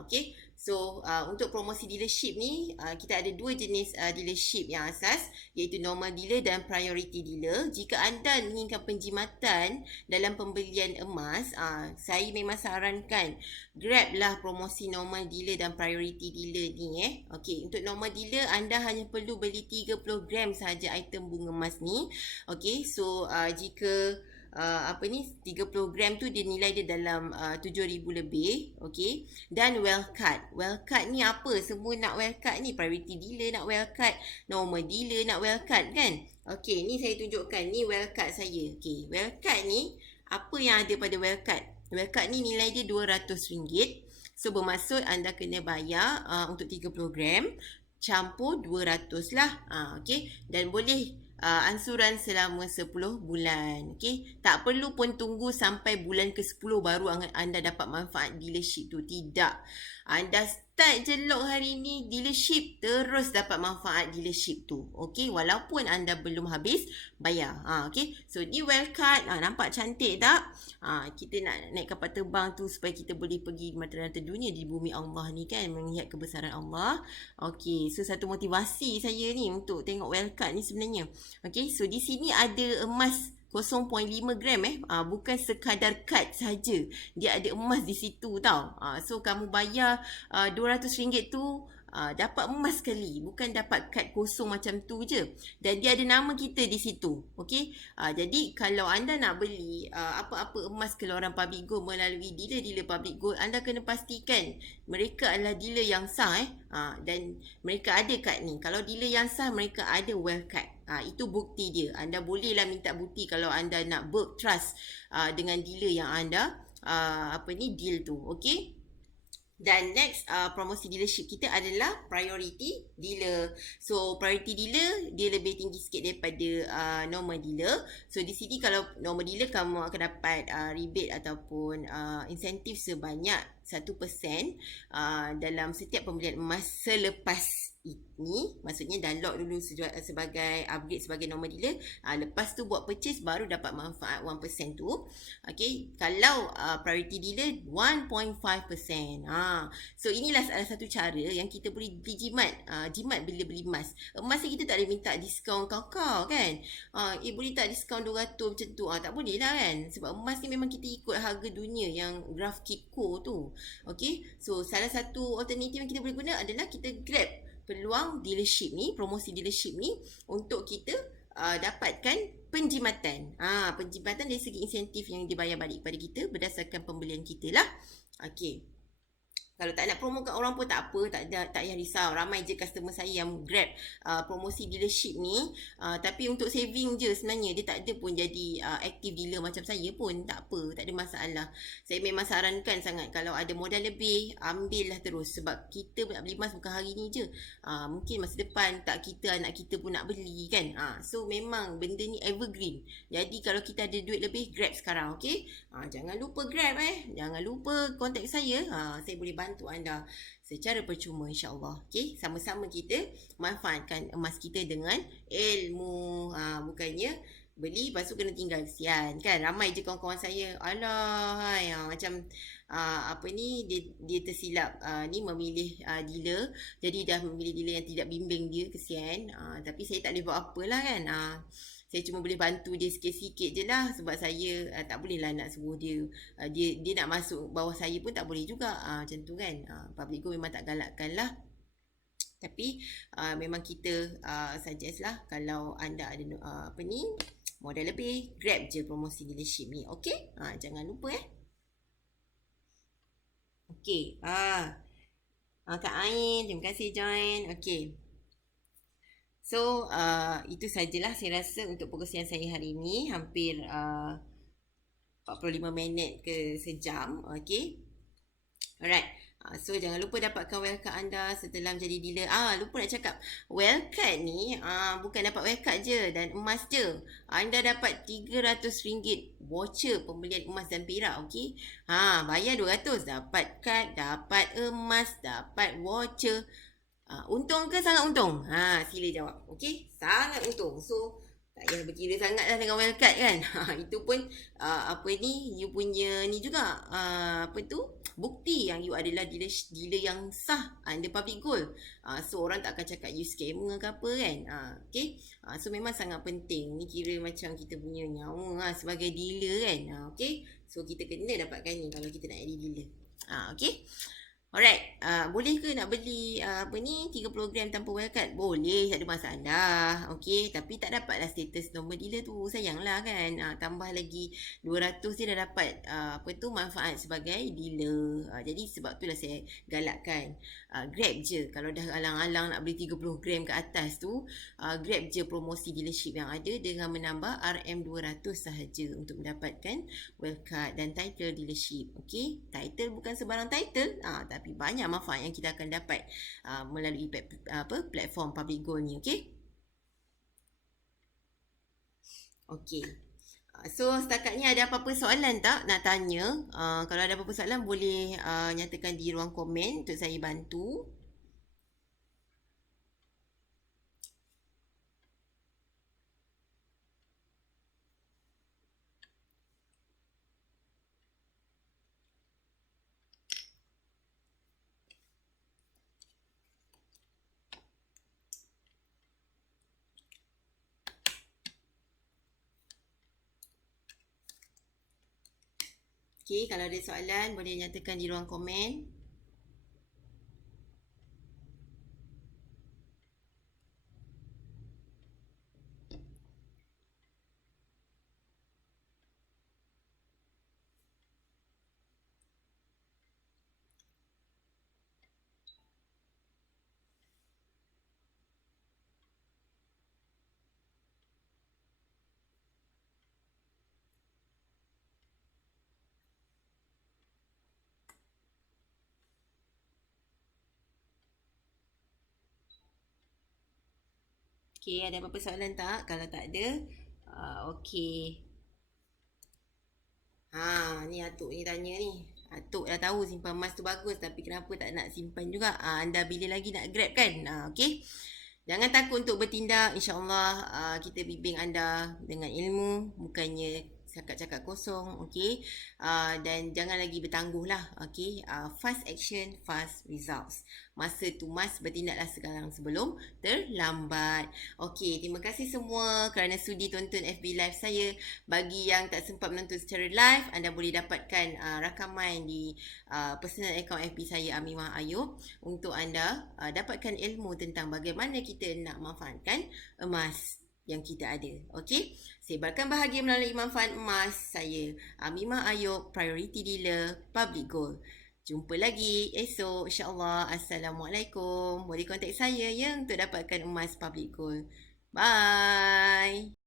Okey, so untuk promosi dealership ni, kita ada dua jenis dealership yang asas, iaitu normal dealer dan priority dealer. Jika anda inginkan penjimatan dalam pembelian emas, saya memang sarankan grab lah promosi normal dealer dan priority dealer ni. Okey, untuk normal dealer anda hanya perlu beli 30 gram sahaja item bunga emas ni. Okey, so jika 30 gram tu dia nilai dia dalam 7,000 lebih. Okey, dan well cut. Well cut ni apa? Semua nak well cut ni. Priority dealer nak well cut, normal dealer nak well cut kan. Okey, ni saya tunjukkan. Ni well cut saya. Okey, well cut ni apa yang ada pada well cut? Well cut ni nilai dia RM200. So bermaksud anda kena bayar untuk 30 gram campur 200 lah. Okey, dan boleh ansuran selama 10 bulan. Okey, tak perlu pun tunggu sampai bulan ke-10 baru anda dapat manfaat dealership tu. Tidak. Anda start je lock hari ni dealership, terus dapat manfaat dealership tu. Okey, walaupun anda belum habis bayar. Okey, so ni wildcard. Nampak cantik tak? Kita nak naik kapal terbang tu supaya kita boleh pergi mata-mata dunia di bumi Allah ni kan, melihat kebesaran Allah. Okey, so satu motivasi saya ni untuk tengok wildcard ni sebenarnya. Okey, so di sini ada emas 0.5 gram bukan sekadar kad saja. Dia ada emas di situ tau. So kamu bayar RM200 tu dapat emas sekali, bukan dapat kad kosong macam tu je. Dan dia ada nama kita di situ. Okey. Jadi kalau anda nak beli apa-apa emas keluaran Public Gold melalui dealer-dealer Public Gold, anda kena pastikan mereka adalah dealer yang sah dan mereka ada kad ni. Kalau dealer yang sah, mereka ada wealth card. Itu bukti dia. Anda bolehlah minta bukti kalau anda nak build trust dengan dealer yang anda deal tu. Okey. Dan next promosi dealership kita adalah priority dealer. So priority dealer dia lebih tinggi sikit daripada normal dealer. So di sini kalau normal dealer kamu akan dapat rebate ataupun insentif sebanyak 1% dalam setiap pembelian emas selepas ini. Maksudnya dah lock dulu sebagai upgrade sebagai normal dealer. Lepas tu buat purchase baru dapat manfaat 1% tu. Okay. Kalau priority dealer 1.5%. So inilah salah satu cara yang kita boleh beli jimat. Jimat bila beli emas. Emas ni kita tak boleh minta diskaun kau kan. Boleh tak diskaun 200 macam tu. Tak boleh lah kan. Sebab emas ni memang kita ikut harga dunia yang graf Kitco tu. Okay. So salah satu alternatif yang kita boleh guna adalah kita grab peluang dealership ni, promosi dealership ni untuk kita dapatkan penjimatan. Penjimatan dari segi insentif yang dibayar balik kepada kita berdasarkan pembelian kita lah. Okey. Kalau tak nak promo kat orang pun tak apa, tak payah risau. Ramai je customer saya yang grab promosi dealership ni. Tapi untuk saving je sebenarnya. Dia tak ada pun jadi active dealer macam saya pun. Tak apa, tak ada masalah. Saya memang sarankan sangat kalau ada modal lebih, ambillah terus. Sebab kita nak beli emas bukan hari ni je. Mungkin masa depan tak kita, anak kita pun nak beli kan. So memang benda ni evergreen. Jadi kalau kita ada duit lebih, grab sekarang. Okay? Jangan lupa grab Jangan lupa kontak saya. Saya boleh bantu anda secara percuma insya-Allah. Okey, sama-sama kita manfaatkan emas kita dengan ilmu. Bukannya beli lepas tu kena tinggal, kesian kan. Ramai je kawan-kawan saya, alah macam dia tersilap ni memilih dealer, jadi dah memilih dealer yang tidak bimbing dia, kesian. Tapi saya tak boleh buat apalah kan. Saya cuma boleh bantu dia sikit-sikit je lah. Sebab saya tak boleh lah nak suruh dia dia nak masuk bawah saya pun tak boleh juga. Macam tu kan. Public Gold memang tak galakkan lah. Tapi memang kita suggest lah kalau anda ada modal lebih, grab je promosi dealership ni. Okay? Jangan lupa Okay. Kak Ain, terima kasih join. Okay. So, itu sajalah saya rasa untuk perkongsian saya hari ini. Hampir 45 minit ke sejam. Okay. Alright. So, jangan lupa dapatkan wildcard anda setelah menjadi dealer. Lupa nak cakap. Wildcard ni bukan dapat wildcard je dan emas je. Anda dapat RM300 voucher pembelian emas dan perak. Okay. Bayar 200. Dapat kad, dapat emas, dapat voucher. Untung ke sangat untung? Sila jawab. Okey, sangat untung. So, tak payah berkira sangat lah dengan wildcard kan. Itu pun you punya ni juga bukti yang you adalah dealer yang sah under Public Gold. So orang tak akan cakap you scammer ke apa kan. Okay. So memang sangat penting. Ni kira macam kita punya nyawa sebagai dealer kan. Okay. So kita kena dapatkan ni kalau kita nak jadi dealer. Okay. Alright, boleh ke nak beli 30 gram tanpa wildcard? Boleh, tak ada masalah. Okey, tapi tak dapatlah status normal dealer tu. Sayanglah kan. Tambah lagi 200 dia dah dapat manfaat sebagai dealer. Jadi sebab itulah saya galakkan. Grab je. Kalau dah alang-alang nak beli 30 gram ke atas tu, grab je promosi dealership yang ada dengan menambah RM200 sahaja untuk mendapatkan wildcard dan title dealership. Okey, title bukan sebarang title. Tapi tapi banyak manfaat yang kita akan dapat melalui platform Public Gold ni. Okey. Okey. So setakat ni ada apa-apa soalan tak nak tanya? Kalau ada apa-apa soalan boleh nyatakan di ruang komen untuk saya bantu. Okey, kalau ada soalan boleh nyatakan di ruang komen. Okey, ada apa-apa soalan tak? Kalau tak ada, okey. Ni Atuk ni tanya ni. Atuk dah tahu simpan emas tu bagus tapi kenapa tak nak simpan juga? Anda bila lagi nak grab kan? Okey. Jangan takut untuk bertindak. InsyaAllah kita bimbing anda dengan ilmu. Bukannya cakap-cakap kosong. Okey. Dan jangan lagi bertangguh lah. Okey. Fast action, fast results. Masa tu mas bertindaklah sekarang sebelum terlambat. Okey. Terima kasih semua kerana sudi tonton FB Live saya. Bagi yang tak sempat menonton secara live, anda boleh dapatkan rakaman di personal account FB saya Amimah Ayub untuk anda dapatkan ilmu tentang bagaimana kita nak manfaatkan emas yang kita ada. Okey? Sebarkan bahagia melalui manfaat emas. Saya Amimah Ayub, Priority Dealer Public Gold. Jumpa lagi esok insya-Allah. Assalamualaikum. Boleh kontak saya ya untuk dapatkan emas Public Gold. Bye.